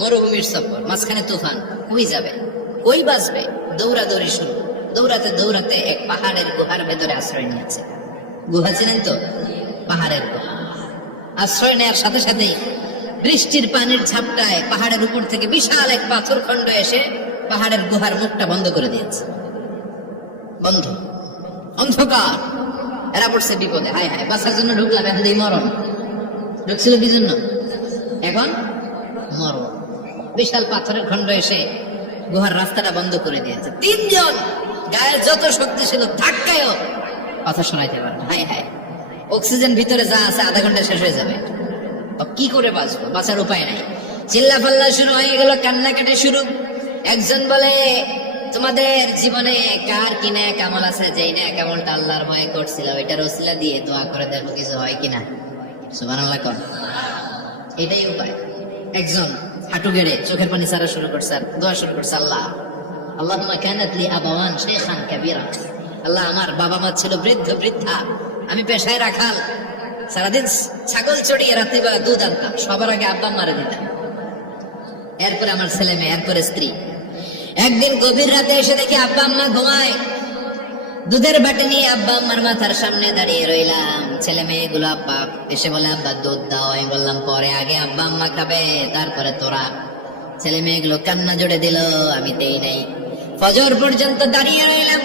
মরুভূমির সফর, মাঝখানে তুফান, কই যাবে, কই বাঁচবে? দৌড়াদৌড়ি শুরু। দৌড়াতে দৌড়াতে এক পাহাড়ের গুহার ভেতরে আশ্রয় নিয়েছে। গুহা চিনেন তো? পাহাড়ের গুহা। আশ্রয় নেওয়ার সাথে সাথে বৃষ্টির পানির ঝাপটায় পাহাড়ের উপর থেকে বিশাল এক পাথর খন্ড এসে পাহাড়ের গুহার মুখটা বন্ধ করে দিয়েছে। বন্ধ, অন্ধকার। এরা পড়ছে বিপদে। হায় হায়, বাঁচার জন্য ঢুকলাম, এখন এই মরণ। ঢুকছিল কি জন্য? এখন মরণ। বিশাল পাথরের খন্ড এসে গুহার রাস্তাটা বন্ধ করে দিয়েছে। তিনজন গায়ের যত শক্তি ছিল ধাক্কায়ও কথা শোনাইতে পারে না। হায় হায়, অক্সিজেন ভিতরে যা আছে আধা ঘন্টা শেষ হয়ে যাবে। কি করে বাঁচবো? বাঁচার উপায় নাই। চিল্লা পাল্লা শুরু হয়ে গেল, কান্নাকাটি শুরু। একজন বলে, তোমাদের জীবনে কার কিনা কামল আছে, যেই না কামলটা আল্লাহর ভয়ে করছিল, ওইটার ওসিলা দিয়ে দোয়া করে দেখো কিছু হয় কিনা। সুবহানাল্লাহ কোন। এটাই উপায়। একজন হাঁটু গেড়ে চোখের পানি ছাড়া শুরু করছে, আর দোয়া শুরু করছে, আল্লাহ আল্লাহুম্মা কানাত লি আবাওয়ান শাইখান কাবীরা। আল্লাহ, আমার বাবা মা ছিল বৃদ্ধ বৃদ্ধা, আমি পেশায় রাখাল, সারাদিন ছাগল চড়িয়ে রাত্রিবেলা দুধ আনতাম, সবার আগে আব্বা মারা দিতাম, এরপরে আমার ছেলে মেয়ে, এরপরে স্ত্রী। একদিন গভীর রাতে এসে দেখি আব্বা আম্মা ঘুমায়। দুধের বাটি নিয়ে আব্বা আম্মার মাথার সামনে দাঁড়িয়ে রইলাম। ছেলে মেয়েগুলো আব্বা এসে বলে, আব্বা দুধ দাও। আমি বললাম পরে, আগে আব্বা আম্মা খাবে, তারপরে তোরা। ছেলে মেয়েগুলো কান্না জুড়ে দিল, আমি দেই নাই। ফজর পর্যন্ত দাঁড়িয়ে রইলাম।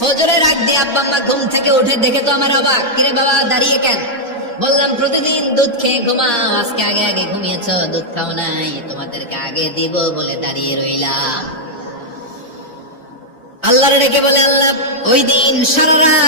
ফজরের আগ দিয়ে আব্বা আম্মা ঘুম থেকে উঠে দেখে তো আমার অবাক। কিরে বাবা, দাঁড়িয়ে কেন? বললাম, প্রতিদিন দুধ খেয়ে ঘুমাও, আজকে আগে আগে ঘুমিয়েছ, দুধ খাও নাই, তোমাদেরকে আগে দিব বলে দাঁড়িয়ে রইলাম। আল্লাহর ডেকে বলে, আল্লাহ ওই দিন সারা রাত